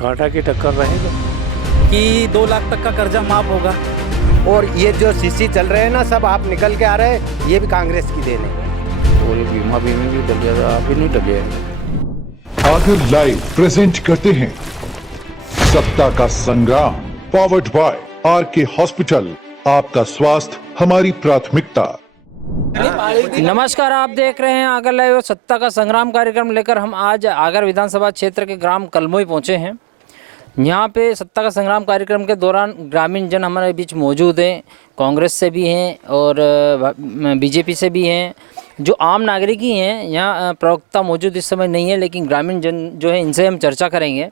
कांटा की टक्कर रहेगा कि 2 लाख तक का कर्जा माफ होगा। और ये जो सीसी चल रहे हैं ना, सब आप निकल के आ रहे हैं, ये भी कांग्रेस की देन है। और ये बीमा बीमे भी डल गया था, अभी नहीं डले। आगर लाइव प्रेजेंट करते हैं सत्ता का संग्राम, पावर्ड बाय आरके हॉस्पिटल। आपका स्वास्थ्य हमारी प्राथमिकता। नमस्कार, आप देख रहे हैं आगर लाइव सत्ता का संग्राम कार्यक्रम लेकर हम आज आगर विधानसभा क्षेत्र के ग्राम कलमोई पहुंचे हैं। यहाँ पे सत्ता का संग्राम कार्यक्रम के दौरान ग्रामीण जन हमारे बीच मौजूद हैं, कांग्रेस से भी हैं और बीजेपी से भी हैं। जो आम नागरिक ही हैं, यहाँ प्रवक्ता मौजूद इस समय नहीं है, लेकिन ग्रामीण जन जो है इनसे हम चर्चा करेंगे।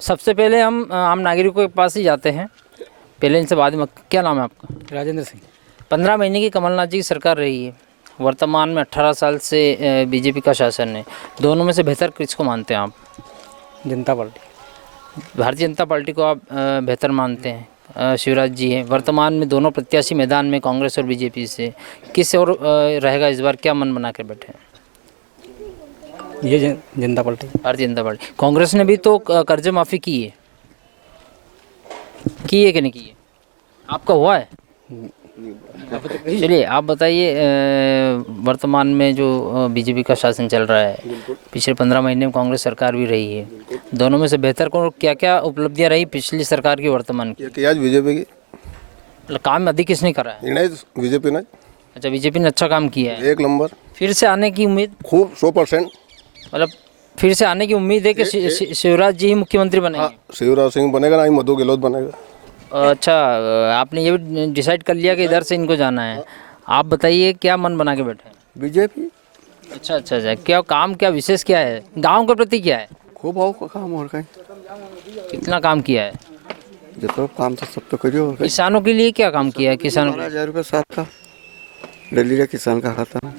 सबसे पहले हम आम नागरिकों के पास ही जाते हैं, पहले इनसे बाद में। क्या नाम है आपका? राजेंद्र सिंह। 15 महीने की कमलनाथ जी की सरकार रही है, वर्तमान में 18 साल से बीजेपी का शासन है। दोनों में से बेहतर किसको मानते हैं आप? जनता पार्टी। भारतीय जनता पार्टी को आप बेहतर मानते हैं। शिवराज जी हैं वर्तमान में, दोनों प्रत्याशी मैदान में कांग्रेस और बीजेपी से। किस और रहेगा इस बार, क्या मन बना कर बैठे हैं? ये जनता पार्टी। भारतीय जनता पार्टी। कांग्रेस ने भी तो कर्ज माफ़ी की है कि नहीं की है? आपका हुआ है? चलिए आप बताइए, वर्तमान में जो बीजेपी का शासन चल रहा है, पिछले 15 महीने में कांग्रेस सरकार भी रही है, दोनों में से बेहतर को क्या क्या उपलब्धियां रही पिछली सरकार की, वर्तमान की? आज बीजेपी की मतलब काम अधिक किसने करा है? बीजेपी ने। अच्छा, बीजेपी ने अच्छा काम किया है। 1 नंबर। फिर से आने की उम्मीद? खूब 100%। मतलब फिर से आने की उम्मीद है कि शिवराज जी ही मुख्यमंत्री बनेंगे? शिवराज सिंह बनेगा, ना ही मधु गहलोत बनेगा। अच्छा, आपने ये भी डिसाइड कर लिया कि इधर से इनको जाना है। आप बताइए क्या मन बना के बैठे हैं? बीजेपी। अच्छा, क्या काम, क्या विशेष क्या है गांव के प्रति, क्या है? खूब आओ का काम और कहीं कितना काम किया है? जितना काम तो सब तो करियो। किसानों के लिए क्या काम किया है? किसानों 12,000 रुपये साथ का डली रहा किसान का खाता में।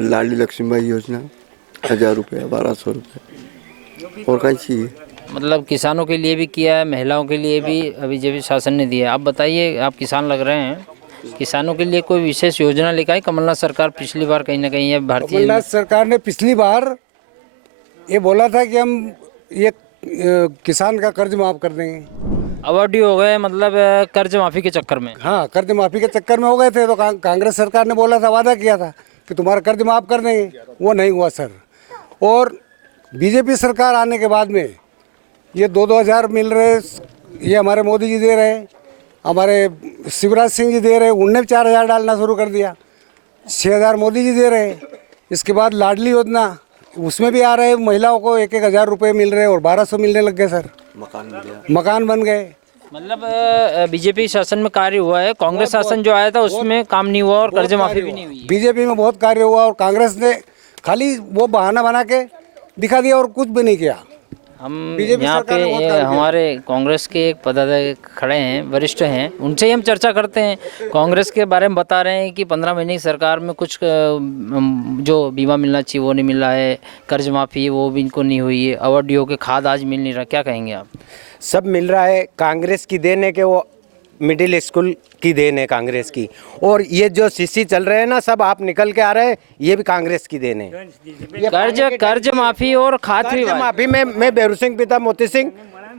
लाडली लक्ष्मीबाई योजना 1000 रुपये, 1200 रुपये और कहीं चाहिए। मतलब किसानों के लिए भी किया है, महिलाओं के लिए भी बीजेपी शासन ने दिया है। आप बताइए, आप किसान लग रहे हैं, किसानों के लिए कोई विशेष योजना लेकर आई कमलनाथ सरकार पिछली बार? कहीं ना कहीं ये भारतीय कमलनाथ सरकार ने पिछली बार ये बोला था कि हम ये किसान का कर्ज माफ़ कर देंगे। अवॉर्ड हो गए, मतलब कर्ज माफ़ी के चक्कर में? हाँ, कर्ज माफ़ी के चक्कर में हो गए थे। तो कांग्रेस सरकार ने बोला था, वादा किया था कि तुम्हारा कर्ज माफ़ कर देंगे, वो नहीं हुआ सर। और बीजेपी सरकार आने के बाद में ये 2-2 हज़ार मिल रहे, ये हमारे मोदी जी दे रहे, हमारे शिवराज सिंह जी दे रहे, उनने भी 4,000 डालना शुरू कर दिया। 6,000 मोदी जी दे रहे। इसके बाद लाडली योजना, उसमें भी आ रहे, महिलाओं को 1-1 हज़ार रुपये मिल रहे और 1200 मिलने लग गए सर। मकान बन गए। मतलब बीजेपी शासन में कार्य हुआ है, कांग्रेस शासन जो आया था उसमें काम नहीं हुआ और कर्ज माफ़ी भी नहीं हुई। बीजेपी में बहुत कार्य हुआ और कांग्रेस ने खाली वो बहाना बना के दिखा दिया और कुछ भी नहीं किया। हम यहाँ पे हमारे कांग्रेस के एक पदाधिकारी खड़े हैं, वरिष्ठ हैं, उनसे ही हम चर्चा करते हैं। कांग्रेस के बारे में बता रहे हैं कि 15 महीने की सरकार में कुछ जो बीमा मिलना चाहिए वो नहीं मिला है, कर्ज माफ़ी वो भी इनको नहीं हुई है, अवॉर्डियों के खाद आज मिल नहीं रहा। क्या कहेंगे आप? सब मिल रहा है, कांग्रेस की देन है कि वो मिडिल स्कूल की देन है कांग्रेस की। और ये जो सीसी चल रहे हैं ना, सब आप निकल के आ रहे हैं, ये भी कांग्रेस की देन है। कर्ज माफ़ी और खाद माफी में मैं बेरू सिंह पिता मोती सिंह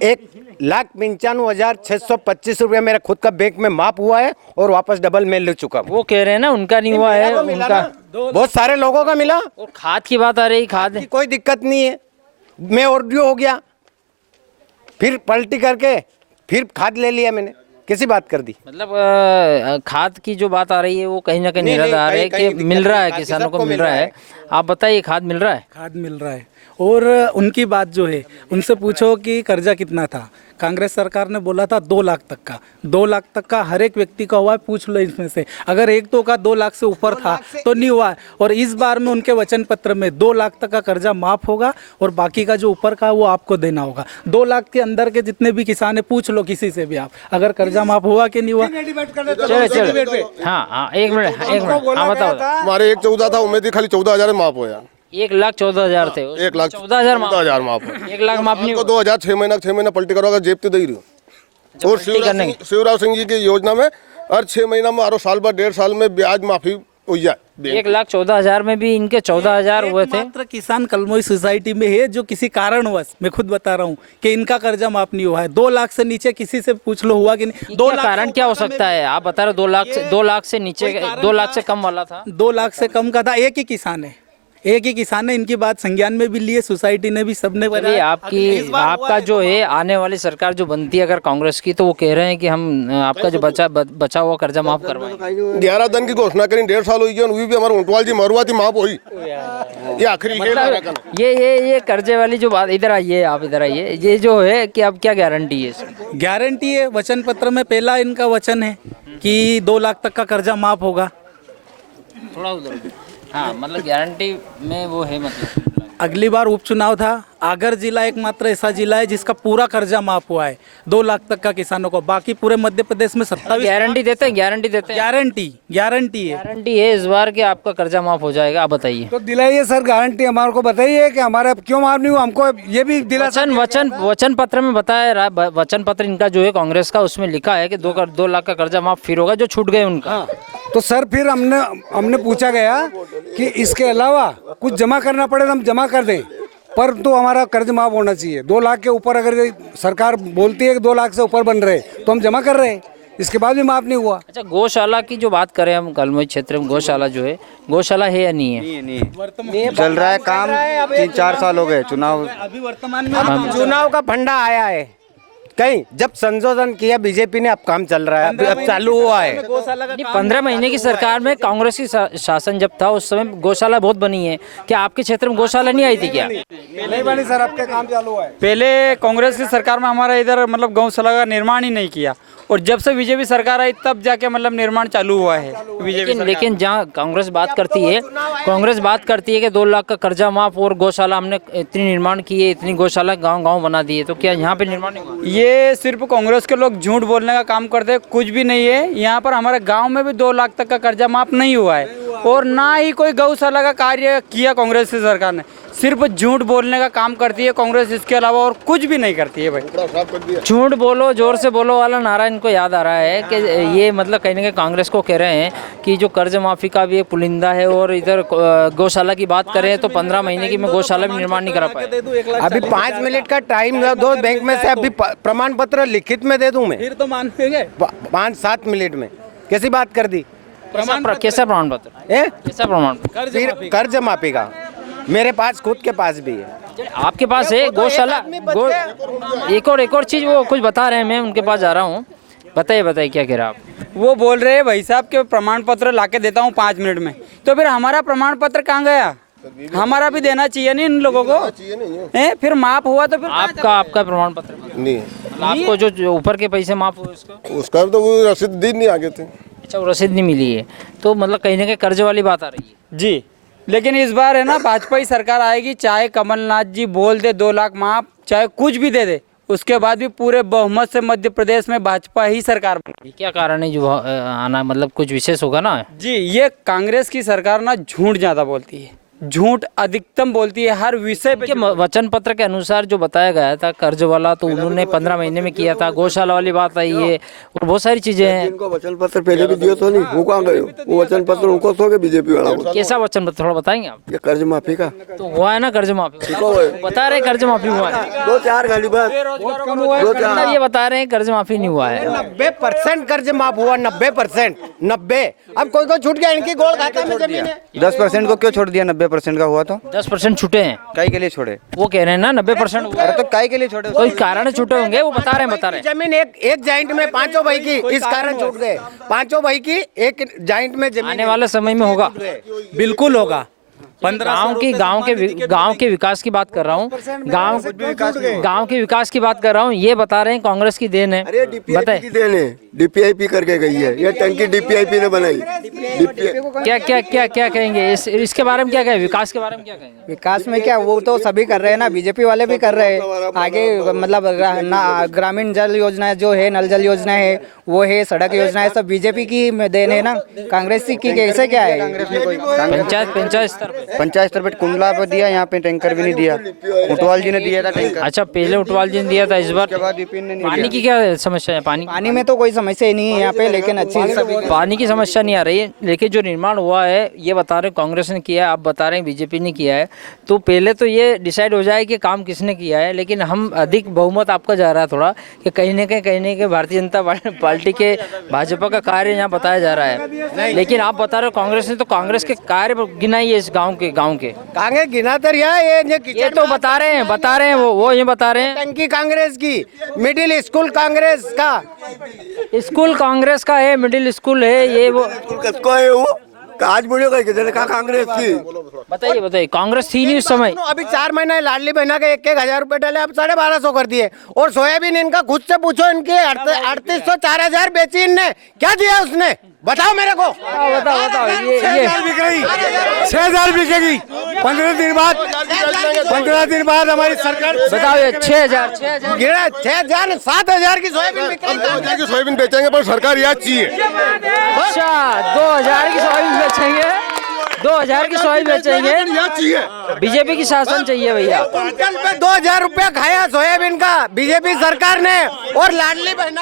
1,95,625 रुपया मेरा खुद का बैंक में माफ हुआ है और वापस डबल मैं ले चुका हूँ। वो कह रहे हैं ना उनका नहीं हुआ है, उनका बहुत सारे लोगों का मिला। और खाद की बात आ रही, खाद की कोई दिक्कत नहीं है। मैं ऑर्डियो हो गया, फिर पलटी करके फिर खाद ले लिया मैंने, किसी बात कर दी। मतलब खाद की जो बात आ रही है वो कहीं ना कहीं निराधार है कि मिल रहा है, किसानों को मिल रहा है। आप बताइए, खाद मिल रहा है? खाद मिल रहा है। और उनकी बात जो है, उनसे पूछो कि कर्जा कितना था। कांग्रेस सरकार ने बोला था 2 लाख तक का। 2 लाख तक का हर एक व्यक्ति का हुआ है, पूछ लो इसमें से। अगर 1-2 का 2 लाख से ऊपर था तो नहीं हुआ है। और इस बार में उनके वचन पत्र में 2 लाख तक का कर्जा माफ होगा और बाकी का जो ऊपर का वो आपको देना होगा। 2 लाख के अंदर के जितने भी किसान है, पूछ लो किसी से भी आप, अगर कर्जा माफ हुआ कि नहीं हुआ। चलो हाँ, एक मिनट बताओ। हमारे 1,14 था, उम्मीद खाली 14,000 माफ होया। 1,14,000 थे, 1,14,000 माफ। 1 लाख माफ नहीं हुआ। 2,000 6 महीना पलटी करोगा, जेब तो दे ही रही। और शिवराज सिंह जी की योजना में हर 6 महीना में, हर साल भर 1.5 साल में ब्याज माफी हो जाए। 1,14,000 में भी इनके 14,000 हुए थे। मात्र किसान कलमोई सोसाइटी में है जो किसी कारणवश, मैं खुद बता रहा हूँ कि इनका कर्जा माफ नहीं हुआ है। 2 लाख से नीचे किसी से पूछ लो हुआ कि नहीं। 2 लाख कारण क्या हो सकता है? आप बता रहे 2 लाख से नीचे, 2 लाख से कम वाला था। 2 लाख से कम का था। एक ही किसान है, एक ही किसान ने इनकी बात संज्ञान में भी लिए, सोसाइटी ने भी, सबने चलिए, आपका जो है आने वाली सरकार जो बनती है अगर कांग्रेस की, तो वो कह रहे हैं कि हम आपका जो बचा हुआ कर्जा माफ करवाएंगे। 11 दिन की घोषणा करी, 1.5 साल हुई है, भी हमारे ऊंटवाल जी मरुआ थी माफ हुई, ये आखिरी मतलब ये कर्जे वाली जो बात, इधर आइए आप, इधर आइए, ये जो है कि अब क्या गारंटी है इसमें? गारंटी है, वचन पत्र में पहला इनका वचन है कि 2 लाख तक का कर्जा माफ होगा। थोड़ा उधर, हाँ, मतलब गारंटी में वो है। मतलब अगली बार उपचुनाव था, आगर जिला एकमात्र ऐसा जिला है जिसका पूरा कर्जा माफ हुआ है 2 लाख तक का किसानों को। बाकी पूरे मध्य प्रदेश में 27 गारंटी देते हैं, गारंटी है इस बार कि आपका कर्जा माफ हो जाएगा। आप बताइए। तो दिलाइए सर गारंटी, हमारे को बताइए कि हमारा क्यों माफ नहीं हुआ, हमको ये भी दिला। वचन पत्र में बताया, वचन पत्र इनका जो है कांग्रेस का, उसमें लिखा है कि 2 लाख का कर्जा माफ फिर होगा जो छूट गए उनका। तो सर फिर हमने पूछा गया कि इसके अलावा कुछ जमा करना पड़े तो हम जमा कर दें, पर तो हमारा कर्ज माफ होना चाहिए। 2 लाख के ऊपर अगर सरकार बोलती है कि 2 लाख से ऊपर बन रहे तो हम जमा कर रहे हैं, इसके बाद भी माफ नहीं हुआ। अच्छा, गौशाला की जो बात करें हम, कलमोई क्षेत्र में गौशाला जो है, गौशाला है या नहीं है? नहीं चल रहा है काम, 3-4 साल हो गए। चुनाव अभी वर्तमान में चुनाव का फंडा आया है कहीं, जब संशोधन किया बीजेपी ने, अब काम चल रहा है, अब चालू हुआ है। 15 महीने की सरकार में कांग्रेस की शासन जब था उस समय गौशाला बहुत बनी है। क्या आपके क्षेत्र में गौशाला नहीं आई थी क्या? नहीं बनी सर, अब के काम चालू हुआ है। पहले कांग्रेस की सरकार में हमारा इधर मतलब गौशाला का निर्माण ही नहीं किया, और जब से बीजेपी सरकार आई तब जाके मतलब निर्माण चालू हुआ है बीजेपी। लेकिन जहाँ कांग्रेस बात करती है कि 2 लाख का कर्जा माफ और गौशाला हमने इतनी निर्माण की है, इतनी गौशाला गांव बना दी है, तो क्या यहाँ पे निर्माण नहीं हुआ? ये सिर्फ कांग्रेस के लोग झूठ बोलने का काम करते हैं, कुछ भी नहीं है। यहाँ पर हमारे गांव में भी 2 लाख तक का कर्जा माफ नहीं हुआ है, और ना ही कोई गौशाला का कार्य किया कांग्रेस की सरकार ने। सिर्फ झूठ बोलने का काम करती है कांग्रेस, इसके अलावा और कुछ भी नहीं करती है भाई। झूठ बोलो, जोर से बोलो वाला नारा इनको याद आ रहा है कि ये मतलब कहीं ना कहीं कांग्रेस को कह रहे हैं कि जो कर्ज माफी का भी एक पुलिंदा है, और इधर गौशाला की बात करें तो 15 महीने की मैं गौशाला भी निर्माण नहीं करा पाया। अभी 5 मिनट का टाइम दो, बैंक में से अभी प्रमाण पत्र लिखित में दे दूं मैं, फिर तो मानेंगे। 5-7 मिनट में कैसी बात कर दी? कैसा प्रमाण पत्र? कैसा प्रमाण पत्र? फिर कर्ज माफी का मेरे पास, खुद के पास भी है। आपके पास है गौशाला? एक और चीज वो कुछ बता रहे हैं, मैं उनके पास जा रहा हूँ। बताइए क्या कह रहे हैं आप? वो बोल रहे हैं भाई साहब के प्रमाण पत्र लाके देता हूँ 5 मिनट में, तो फिर हमारा प्रमाण पत्र कहाँ गया? हमारा भी देना चाहिए नहीं इन लोगों को? फिर माफ हुआ तो फिर आपका प्रमाण पत्र नहीं, आपको जो ऊपर के पैसे माफ हुए उसका तो वो रसीद दी नहीं आगे थे। अच्छा, वो रसीद नहीं मिली है, तो मतलब कहीं ना कहीं कर्ज वाली बात आ रही है जी। लेकिन इस बार है ना, भाजपा ही सरकार आएगी, चाहे कमलनाथ जी बोल दे 2 लाख माफ, चाहे कुछ भी दे, उसके बाद भी पूरे बहुमत से मध्य प्रदेश में भाजपा ही सरकार बनेगी। क्या कारण है जो आना, मतलब कुछ विशेष होगा ना? जी, ये कांग्रेस की सरकार ना झूठ ज्यादा बोलती है, झूठ अधिकतम बोलती है हर विषय पे। वचन पत्र के अनुसार जो बताया गया था कर्ज वाला, तो उन्होंने 15 महीने में किया था। गौशाला वाली बात आई है और बहुत सारी चीजें हैं। इनको वचन पत्र पहले भी दियो तो नहीं, वो कहाँ गए? वो वचन पत्र उनको तो के बीजेपी वाला को। कैसा वचन पत्र थोड़ा बताएंगे आप? ये कर्ज माफी का तो हुआ है ना कर्ज माफी, बता रहे कर्ज माफी हुआ है। 2-4 गाली बात, ये बता रहे हैं कर्ज माफी नहीं हुआ है। 90% कर्ज माफ हुआ, 90%। 90 अब कोई छूट गया, इनकी गोल खाता में जमीन है। 10% को क्यों छोड़ दिया? 90% का हुआ तो 10% छूटे हैं। काय के लिए छोड़े? वो कह रहे हैं ना 90% हुआ। अरे तो काय के लिए छोड़े? कोई कारण छूटे होंगे, वो बता रहे हैं। जमीन एक जॉइंट में 5 भाई की, इस कारण छूट गए। 5 भाई की एक जॉइंट में जमीन आने वाले समय में होगा, बिल्कुल होगा। गांव के विकास की बात कर रहा हूँ, गांव के विकास की बात कर रहा हूँ। ये बता रहे हैं कांग्रेस की देन है। अरे डीपीआईपी की देन है, डीपीआईपी करके गई है ये टंकी, डीपीआईपी ने बनाई। क्या कहेंगे इसके बारे में? क्या कहेंगे विकास के बारे में? क्या कहेंगे विकास में? क्या वो तो सभी कर रहे हैं ना, बीजेपी वाले भी कर रहे हैं। आगे मतलब ग्रामीण जल योजना जो है, नल जल योजना है, वो है, सड़क योजना है, सब बीजेपी की देन है ना, कांग्रेस की कैसे क्या है? पंचायत स्तर पे पंचायत स्तर पे कुंडला पे दिया, यहाँ पे टैंकर भी नहीं दिया। उटवाल जी ने दिया था टैंकर, अच्छा, पहले उटवाल जी ने दिया था, इस बार उसके बाद विपिन ने नहीं पानी दिया। की क्या समस्या है? पानी में तो कोई समस्या ही नहीं है यहाँ पे, लेकिन अच्छी सभी पानी की समस्या नहीं आ रही है, लेकिन जो निर्माण हुआ है ये बता रहे कांग्रेस ने किया है, आप बता रहे हैं बीजेपी ने किया है, तो पहले तो ये डिसाइड हो जाए कि काम किसने किया है। लेकिन हम अधिक बहुमत आपका जा रहा है थोड़ा कि कहीं ना कहीं भारतीय जनता पार्टी के भाजपा का कार्य यहाँ बताया जा रहा है, लेकिन आप बता रहे हो कांग्रेस ने, तो कांग्रेस के कार्य गिनाई है इस गाँव के कांग्रेस गिना तर ये तो बता रहे हैं वो ये बता रहे हैं। टंकी कांग्रेस की, मिडिल स्कूल कांग्रेस का, स्कूल कांग्रेस का है, मिडिल स्कूल है, ये वो किसको है वो? आज बोलो कहा कांग्रेस की। बताइए कांग्रेस थी नहीं उस समय। अभी 4 महीने लाडली बहना के 1,000 रुपए डाले, अब 1250 कर दिए। और सोयाबीन इनका खुद से पूछो, इनके 3800 4000 बेची, इनने क्या दिया उसने, बताओ मेरे को। बताओ ये 6,000 बिकेगी 15 दिन बाद हमारी सरकार। बताओ ये 6,000 गिरा 6,000 7,000 की सोयाबीन बिकेगी। सोयाबीन बेचेंगे पर सरकार याद चाहिए। अच्छा 2,000 की सोयाबीन बेचेंगे, 2,000 की सोयाबीन बेचेंगे, बीजेपी की शासन चाहिए भैया। क्विंटल पे 2,000 रुपया खाया सोयाबीन का बीजेपी सरकार ने, और लाडली बहना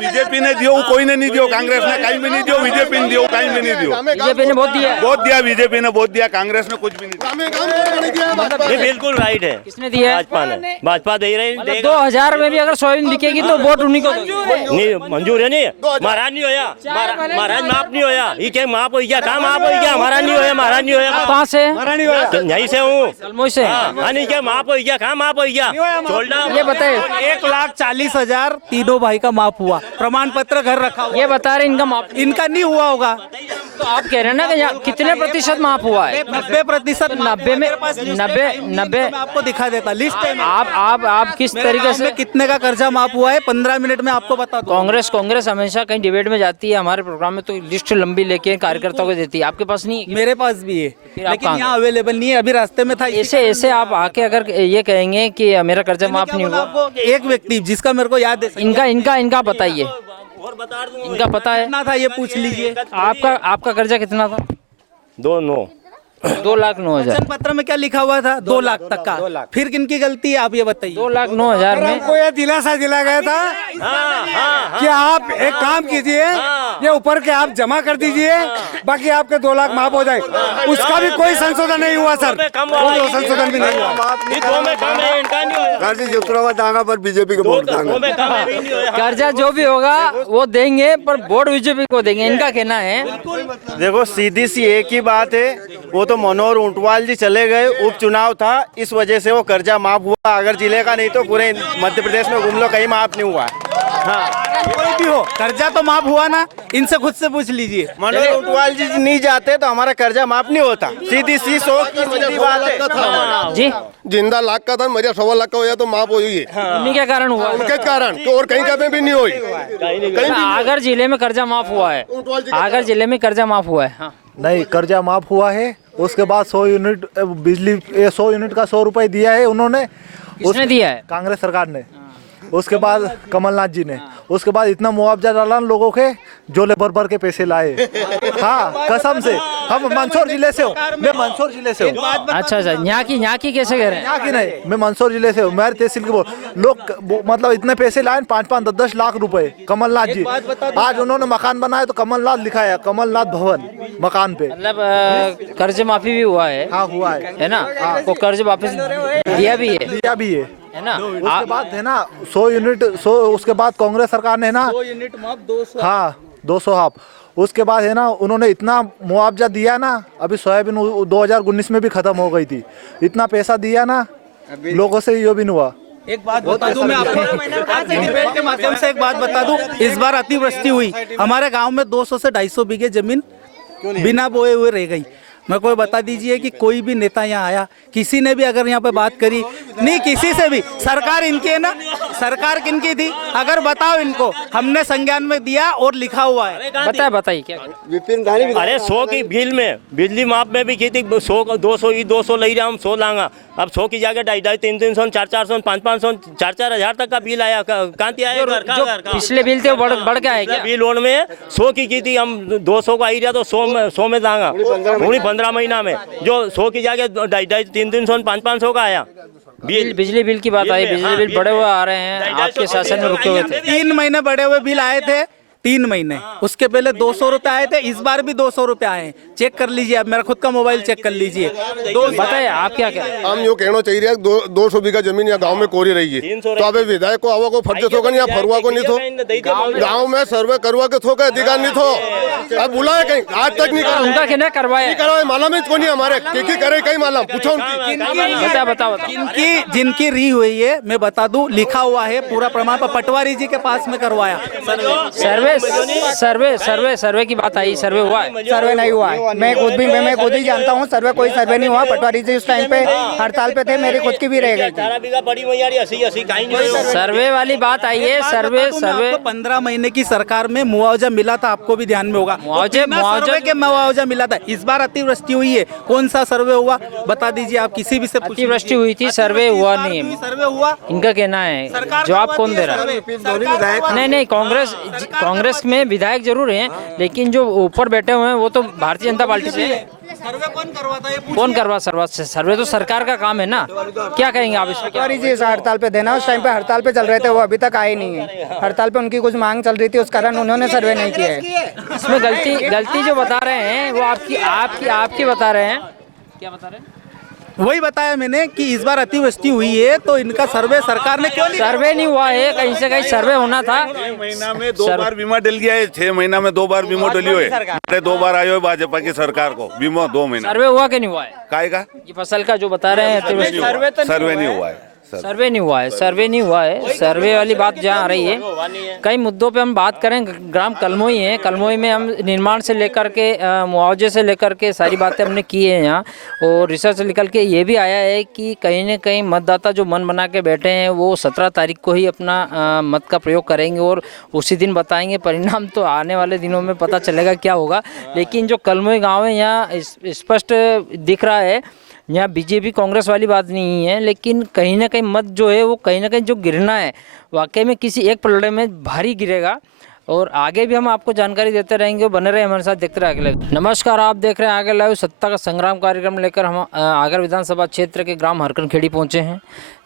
बीजेपी ने दियो, कोई ने नहीं दियो, कांग्रेस ने कहीं भी नहीं दियो, बीजेपी ने दियो, कहीं भी नहीं दियो। बीजेपी ने बहुत दिया, बीजेपी ने बहुत दिया, कांग्रेस ने कुछ भी नहीं दिया। ये बिल्कुल राइट है, किसने दिया? भाजपा दे रही है। 2,000 में भी अगर सोयाबीन बिकेगी तो वोट उन्हीं को नहीं मंजूर है, नहीं महाराज नहीं होया, महाराज माफ नहीं होया, ये क्या माफ हो गया, कहाँ माफ हो गया, महाराज नहीं होया, महाराज नहीं होया। कहाँ से? यहीं से हूँ, कलमोई से। नहीं क्या माफ हो गया, कहाँ माफ हो गया, छोड़ना। ये बताए 1,40,000 तीनों भाई का माफ हुआ, प्रमाण पत्र घर रखा हुआ। ये बता रहे इनका माफ, इनका नहीं हुआ होगा। तो आप कह रहे हैं ना कि यहाँ कितने प्रतिशत माफ हुआ है? 90%। 90 में 90 आपको दिखा देता लिस्ट है। आप किस तरीके से कितने का कर्जा माफ हुआ है 15 मिनट में आपको बता दूं। कांग्रेस हमेशा कहीं डिबेट में जाती है, हमारे प्रोग्राम में तो लिस्ट लंबी लेके कार्यकर्ताओं को देती है, आपके पास नहीं? मेरे पास भी है, फिर आप लेकिन कहाँ यहाँ अवेलेबल नहीं है, अभी रास्ते में था। ऐसे आप आके अगर ये कहेंगे कि मेरा कर्जा माफ नहीं हुआ, आपको एक व्यक्ति जिसका मेरे को याद है, इनका बताइए, इनका पता है कितना था ये पूछ लीजिए। आपका कर्जा कितना था? 2,09,000। वचन पत्र में क्या लिखा हुआ था? 2 लाख तक का। फिर किनकी गलती है आप ये बताइए। 2,09,000 में हमको ये दिलासा दिला गया था कि आप एक काम कीजिए, ये ऊपर के आप जमा कर दीजिए, बाकी आपके 2 लाख माफ हो जाए। उसका भी कोई संशोधन नहीं हुआ सर, कोई संशोधन भी नहीं हुआ। दांगा पर बीजेपी को वोट दांगा। कर्जा जो भी होगा वो देंगे, पर वोट बीजेपी को देंगे, इनका कहना है। देखो सीधी सी एक ही बात है, वो तो मनोहर ऊंटवाल जी चले गए, उपचुनाव था, इस वजह से वो कर्जा माफ हुआ। अगर जिले का नहीं तो पूरे मध्य प्रदेश में घूम लो, कहीं माफ नहीं हुआ। हाँ कोई भी हो, कर्जा तो माफ हुआ ना, इनसे खुद से पूछ लीजिए। मनोहर ऊंटवाल जी नहीं जाते तो हमारा कर्जा माफ नहीं होता, सीधी सी सीधी बात है जी। जिंदा लाख का था, मेरा 1.25 लाख का हो तो माफ हो गई है। उन्हीं के कारण हुआ, उनके कारण, तो और कहीं कभी भी नहीं हुई। आगर जिले में कर्जा माफ हुआ है, आगर जिले में कर्जा माफ हुआ है। नहीं, कर्जा माफ हुआ है। उसके बाद 100 यूनिट बिजली, 100 यूनिट का 100 रुपए दिया है उन्होंने। किसने दिया है? कांग्रेस सरकार ने। उसके बाद कमलनाथ जी ने, उसके बाद इतना मुआवजा डाला लोगों के, झोले भर के पैसे लाए। हाँ कसम से, हम मंदसौर जिले से हूँ, मैं मंदसौर जिले से हूँ। अच्छा, यहाँ की कैसे कह रहे हैं? यहाँ की नहीं, मैं मंदसौर जिले से हूँ, मेरे तहसील के बोल लोग मतलब इतने पैसे लाए, 5-5, 10-10 लाख रुपए। कमलनाथ जी आज उन्होंने मकान बनाया तो कमलनाथ लिखा है, कमलनाथ भवन मकान पे। मतलब कर्ज माफी भी हुआ है? हाँ हुआ है ना? वो कर्ज वापस दिया भी है ना? उसके बाद है ना 100 यूनिट, उसके बाद कांग्रेस सरकार ने ना 2 यूनिट माफ, 200। हाँ 200 हाफ। उसके बाद है ना उन्होंने इतना मुआवजा दिया ना, अभी सोयाबीन 2019 में भी खत्म हो गई थी, इतना पैसा दिया ना लोगों से, ये भी नहीं हुआ। एक बात बता दूं मैं आपको, डिबेट के माध्यम से एक बात बता दूं, इस बार अतिवृष्टि हुई, हमारे गांव में 200 से 250 बीघे जमीन बिना बोए हुए रह गई। मैं कोई बता दीजिए कि कोई भी नेता यहाँ आया, किसी ने भी अगर यहाँ पे बात करी नहीं, किसी से भी, सरकार इनकी है ना, सरकार किनकी थी अगर बताओ इनको, हमने संज्ञान में दिया और लिखा हुआ है। बताइए क्या? अरे 100 की बिल में, बिजली माफ में भी की थी 100 200 ले रहा हम 100 लांगा, अब 100 की जगह 250, 300, 400, 500, 4,000 तक का बिल आया। कहाँ आया? पिछले बिल थे बढ़ के आए क्या? बिल लोन में 100 की थी हम, 200 का आई रहा तो 100 में दांगा 15 महीना में, जो 100 की जगह 250, 300, 500 का आया। बिजली बिल की बात आई, बिजली बिल बड़े हुए आ रहे हैं, आपके शासन में रुके हुए थे। 3 महीने बढ़े हुए बिल आए थे, 3 महीने। उसके पहले 200 रुपये आए थे, इस बार भी 200 रुपये आए हैं। चेक कर लीजिए, आप मेरा खुद का मोबाइल चेक कर लीजिए। बताइए आप क्या क्या हम यो कहना चाहिए 200 बीघा जमीन या गांव में कोरी रही है, तो अब विधायक को आवा को फर्ज थो या फरुआ को नहीं थो, गांव में सर्वे करवा के थो का अधिकार नहीं थो। अब बुलाए कहीं, आज तक नहीं करा, उनका कहना करवाया, मालूम ही को नहीं हमारे की करे कहीं मालूम पूछो उनकी। बताओ जिनकी री हुई है, मैं बता दूं, लिखा हुआ है पूरा प्रमाण पर, पटवारी जी के पास में करवाया सर्वे की बात आई, सर्वे हुआ है? सर्वे नहीं हुआ है। मैं खुद ही जानता हूँ, कोई सर्वे नहीं हुआ। पटवारी जी उस टाइम पे हड़ताल पे थे, मेरी खुद की भी रह गई थी। सर्वे वाली बात आई है। सर्वे 15 महीने की सरकार में मुआवजा मिला था, आपको भी ध्यान में होगा। मुआवजा मिला था। इस बार अतिवृष्टि हुई है, कौन सा सर्वे हुआ बता दीजिए आप, किसी भी से अतिवृष्टि हुई थी, सर्वे हुआ नहीं है। सर्वे हुआ, इनका कहना है। जवाब कौन दे रहा है? नहीं, कांग्रेस में विधायक जरूर हैं, लेकिन जो ऊपर बैठे हुए हैं वो तो भारतीय जनता पार्टी से। सर्वे कौन करवाता है? कौन करवा सर्वे तो सरकार का काम है ना। क्या कहेंगे आप इस पे? पटवारी जी हड़ताल पे देना, उस टाइम पे हड़ताल पे चल रहे थे, वो अभी तक आए नहीं है। हड़ताल पे उनकी कुछ मांग चल रही थी, उस कारण उन्होंने सर्वे नहीं किया है। इसमें गलती जो बता रहे हैं वो आपकी बता रहे हैं। क्या बता रहे हैं? वही बताया मैंने कि इस बार अतिवृष्टि हुई है, तो इनका सर्वे सरकार ने क्यों नहीं? सर्वे नहीं हुआ है, कहीं से कहीं सर्वे होना था। 6 महीना में 2 बार बीमा डल गया है, 6 महीना में 2 बार बीमा डलियो है। 2 बार आयो है भाजपा की सरकार को बीमा 2 महीना। सर्वे हुआ कि नहीं हुआ है? काय का ये फसल का जो बता रहे हैं सर्वे नहीं हुआ है। सर्वे नहीं हुआ है। सर्वे वाली बात जहाँ आ रही है, कई मुद्दों पे हम बात करें। ग्राम कलमोई है, कलमोई में हम निर्माण से लेकर के मुआवजे से लेकर के सारी बातें हमने की है यहाँ, और रिसर्च निकल के ये भी आया है कि कहीं न कहीं मतदाता जो मन बना के बैठे हैं वो 17 तारीख को ही अपना मत का प्रयोग करेंगे और उसी दिन बताएंगे। परिणाम तो आने वाले दिनों में पता चलेगा क्या होगा। लेकिन जो कलमोई गाँव है यहाँ स्पष्ट दिख रहा है, यहाँ बीजेपी कांग्रेस वाली बात नहीं है, लेकिन कहीं ना कहीं मत जो है वो कहीं ना कहीं जो गिरना है वाकई में किसी एक पलड़े में भारी गिरेगा। और आगे भी हम आपको जानकारी देते रहेंगे, बने रहे हमारे साथ, देखते रहे आगे लाइव। नमस्कार, आप देख रहे हैं आगे लाइव। सत्ता का संग्राम कार्यक्रम लेकर हम आगर विधानसभा क्षेत्र के ग्राम हरकनखेड़ी पहुंचे हैं,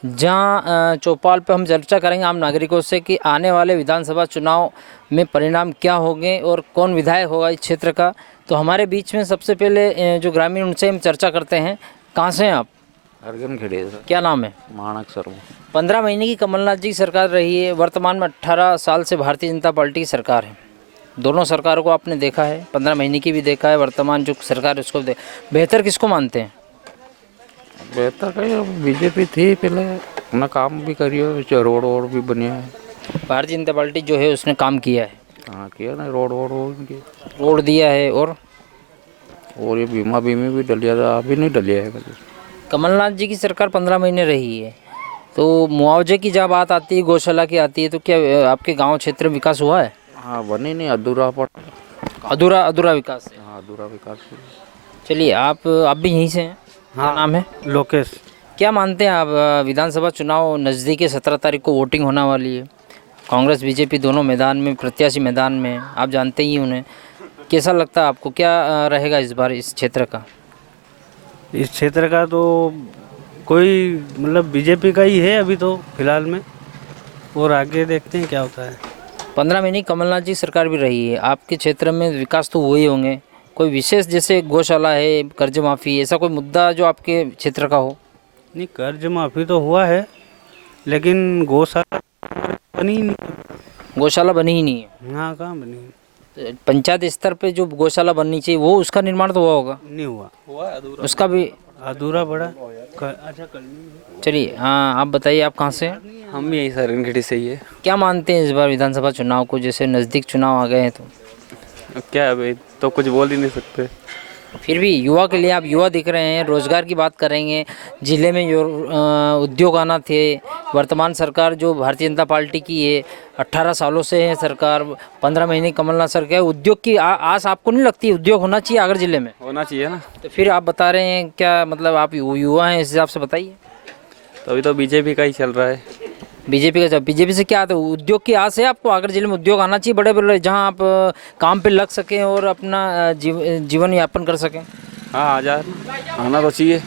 जहां चौपाल पे हम चर्चा करेंगे आम नागरिकों से कि आने वाले विधानसभा चुनाव में परिणाम क्या होंगे और कौन विधायक होगा इस क्षेत्र का। तो हमारे बीच में सबसे पहले जो ग्रामीण, उनसे हम चर्चा करते हैं। कहाँ से हैं आप? हरकनखेड़ी। क्या नाम है? माणक शर्मा। 15 महीने की कमलनाथ जी की सरकार रही है, वर्तमान में 18 साल से भारतीय जनता पार्टी की सरकार है। दोनों सरकारों को आपने देखा है, 15 महीने की भी देखा है, वर्तमान जो सरकार है उसको बेहतर किसको मानते हैं? बेहतर कहीं बीजेपी थी पहले, अपना काम भी करियो, रोड भी बने हैं। भारतीय जनता पार्टी जो है उसने काम किया है। हाँ किया ना, रोड दिया है, और ये बीमा भी डलिया था, अभी नहीं डलिया है। कमलनाथ जी की सरकार 15 महीने रही है, तो मुआवजे की जब बात आती है, गौशाला की आती है, तो क्या आपके गांव क्षेत्र में विकास हुआ है? हाँ बने नहीं, अधूरा विकास है। हाँ अधूरा विकास। चलिए, आप भी यहीं से हैं? हाँ, नाम है? लोकेश। क्या मानते हैं आप, विधानसभा चुनाव नज़दीक है, 17 तारीख को वोटिंग होने वाली है, कांग्रेस बीजेपी दोनों मैदान में, प्रत्याशी मैदान में, आप जानते ही उन्हें, कैसा लगता है आपको, क्या रहेगा इस बार इस क्षेत्र का? इस क्षेत्र का तो कोई मतलब बीजेपी का ही है अभी तो फिलहाल में, और आगे देखते हैं क्या होता है। 15 महीने कमलनाथ जी सरकार भी रही है, आपके क्षेत्र में विकास तो हुए होंगे, कोई विशेष जैसे गौशाला है, कर्ज माफ़ी, ऐसा कोई मुद्दा जो आपके क्षेत्र का हो? नहीं, कर्ज माफ़ी तो हुआ है, लेकिन गौशाला बनी ही नहीं। गौशाला बनी ही नहीं है? हाँ, कहाँ बनी? पंचायत स्तर पे जो गौशाला बननी चाहिए वो, उसका निर्माण तो हुआ होगा? नहीं हुआ, उसका भी अधूरा पड़ा। अच्छा, चलिए, हाँ, आप बताइए, आप कहाँ से हैं? हम भी यही हरकनखेड़ी से ही है। क्या मानते हैं इस बार विधानसभा चुनाव को, जैसे नज़दीक चुनाव आ गए हैं, तो क्या भाई, तो कुछ बोल ही नहीं सकते। फिर भी युवा के लिए, आप युवा दिख रहे हैं, रोजगार की बात करेंगे, जिले में उद्योग आना थे, वर्तमान सरकार जो भारतीय जनता पार्टी की है 18 सालों से है सरकार, 15 महीने कमलनाथ सरकार, उद्योग की आस आपको नहीं लगती? उद्योग होना चाहिए आगर जिले में? होना चाहिए ना। तो फिर आप बता रहे हैं क्या, मतलब आप युवा हैं, इस हिसाब से बताइए। तो अभी तो बीजेपी का ही चल रहा है। बीजेपी का? बीजेपी से क्या आता है? उद्योग की आस है आपको? आगर जिले में उद्योग आना चाहिए, बड़े बड़े, जहां आप काम पे लग सकें और अपना जीवन यापन कर सकें। हाँ आज़ाद आना तो चाहिए।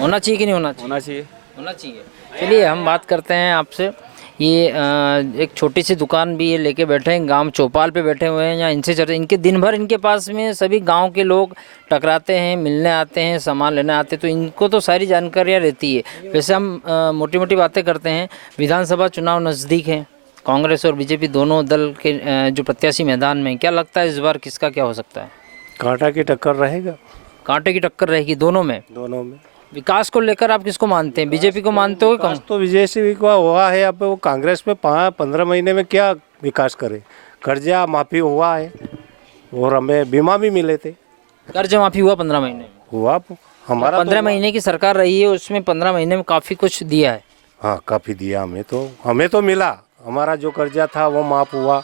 होना चाहिए कि नहीं होना चाहिए? होना चाहिए। होना चाहिए। चलिए हम बात करते हैं आपसे। ये एक छोटी सी दुकान भी ये लेके बैठे हैं, गांव चौपाल पे बैठे हुए हैं। यहाँ इनसे चर्चा, इनके दिन भर इनके पास में सभी गांव के लोग टकराते हैं, मिलने आते हैं, सामान लेने आते हैं, तो इनको तो सारी जानकारियाँ रहती है। वैसे हम मोटी मोटी बातें करते हैं। विधानसभा चुनाव नज़दीक है, कांग्रेस और बीजेपी दोनों दल के जो प्रत्याशी मैदान में, क्या लगता है इस बार किसका क्या हो सकता है? कांटा की टक्कर रहेगा। कांटे की टक्कर रहेगी दोनों में। दोनों में। विकास को लेकर आप किसको मानते हैं? बीजेपी को मानते हो? विकास तो बीजेपी का हुआ है। अब वो कांग्रेस में 15 महीने में क्या विकास करे? कर्जा माफी हुआ है और हमें बीमा भी मिले थे। कर्जा माफी हुआ 15 महीने में? हुआ। हमारा 15 महीने की सरकार रही है, उसमें 15 महीने में काफ़ी कुछ दिया है। हाँ काफ़ी दिया हमें तो मिला। हमारा जो कर्जा था वो माफ हुआ,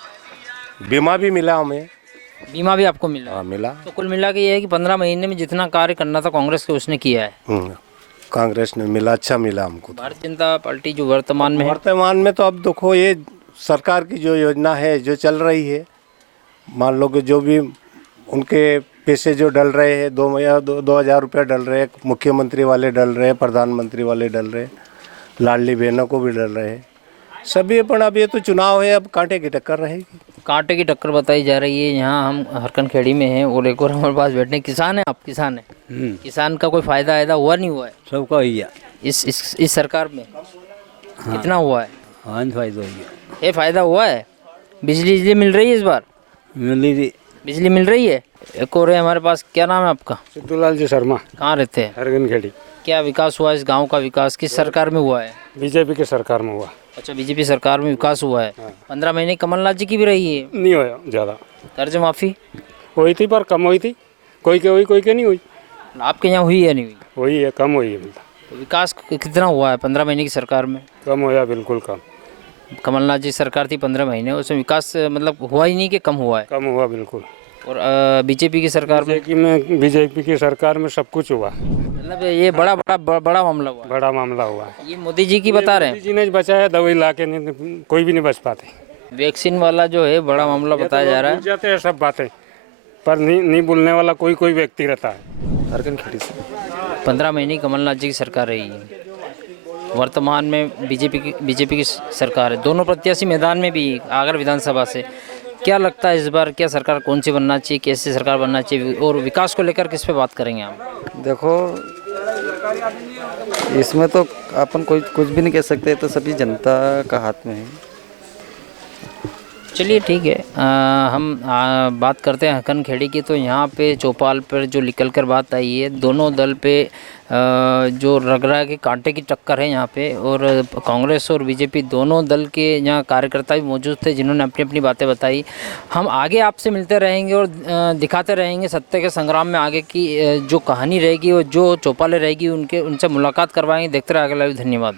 बीमा भी मिला हमें। बीमा भी आपको मिला? हाँ मिला। तो कुल मिला के ये है कि 15 महीने में जितना कार्य करना था कांग्रेस के, उसने किया है। कांग्रेस ने मिला, अच्छा मिला हमको। भारतीय जनता पार्टी जो वर्तमान में है, वर्तमान में तो अब देखो ये सरकार की जो योजना है जो चल रही है, मान लो कि जो भी उनके पैसे जो डल रहे हैं, 2,000 रुपये डल रहे हैं, मुख्यमंत्री वाले डल रहे हैं, प्रधानमंत्री वाले डल रहे हैं, लाडली बहनों को भी डल रहे हैं सभी। अपन अब ये तो चुनाव है, अब कांटे की टक्कर रहेगी। कांटे की टक्कर बताई जा रही है। यहाँ हम हरकन खेड़ी में हैं और एक और हमारे पास बैठने, किसान है आप? किसान है। किसान का कोई फायदा हुआ नहीं हुआ है? सबका ही है इस सरकार में। हाँ। कितना हुआ है? हाँ फायदा हो गया। ये फायदा हुआ है। बिजली मिल रही है इस बार? बिजली मिल रही है। एक और है हमारे पास, क्या नाम है आपका? सिद्धूलाल जी शर्मा। कहाँ रहते हैं? हरगन खेड़ी। क्या विकास हुआ इस गांव का? विकास किस सरकार में हुआ है? बीजेपी की सरकार में हुआ। अच्छा, बीजेपी सरकार में विकास हुआ है। 15 महीने कमलनाथ जी की भी रही है। नहीं हुआ ज़्यादा। कर्ज माफ़ी हुई थी पर कम हुई थी। कोई के हुई, कोई के नहीं हुई। आपके यहाँ हुई है? नहीं हुई? हुई है, कम हुई है। तो विकास कितना हुआ है 15 महीने की सरकार में? कम हुआ, बिल्कुल कम। कमलनाथ जी सरकार थी 15 महीने, उसमें विकास मतलब हुआ ही नहीं कि कम हुआ है? कम हुआ बिल्कुल। और बीजेपी की सरकार में? बीजेपी की सरकार में सब कुछ हुआ। मतलब ये बड़ा मामला हुआ। बड़ा मामला हुआ। ये मोदी जी की बता रहे हैं? मोदी जी ने बचाया, दवाई ला के कोई भी नहीं बच पाते। वैक्सीन वाला जो है बड़ा मामला बताया जा रहा है। जाते हैं सब बातें, पर नहीं बोलने वाला कोई व्यक्ति रहता है। हरकन खेड़ी से 15 महीने कमलनाथ जी की सरकार रही है। वर्तमान में बीजेपी की सरकार है। दोनों प्रत्याशी मैदान में भी आगर विधानसभा से। क्या लगता है इस बार क्या सरकार कौन सी बनना चाहिए, कैसी सरकार बनना चाहिए, और विकास को लेकर किस पे बात करेंगे आप? देखो इसमें तो अपन कुछ भी नहीं कह सकते, तो सभी जनता का हाथ में है। चलिए ठीक है। हम बात करते हैं हरकन खेड़ी की। तो यहाँ पे चौपाल पर जो निकल कर बात आई है, दोनों दल पे जो रगड़ा के कांटे की टक्कर है यहाँ पे, और कांग्रेस और बीजेपी दोनों दल के यहाँ कार्यकर्ता भी मौजूद थे जिन्होंने अपनी अपनी बातें बताई। हम आगे आपसे मिलते रहेंगे और दिखाते रहेंगे सत्य के संग्राम में आगे की जो कहानी रहेगी और जो चौपालें रहेगी उनसे मुलाकात करवाएंगे। देखते रहे आगे लाइव। धन्यवाद।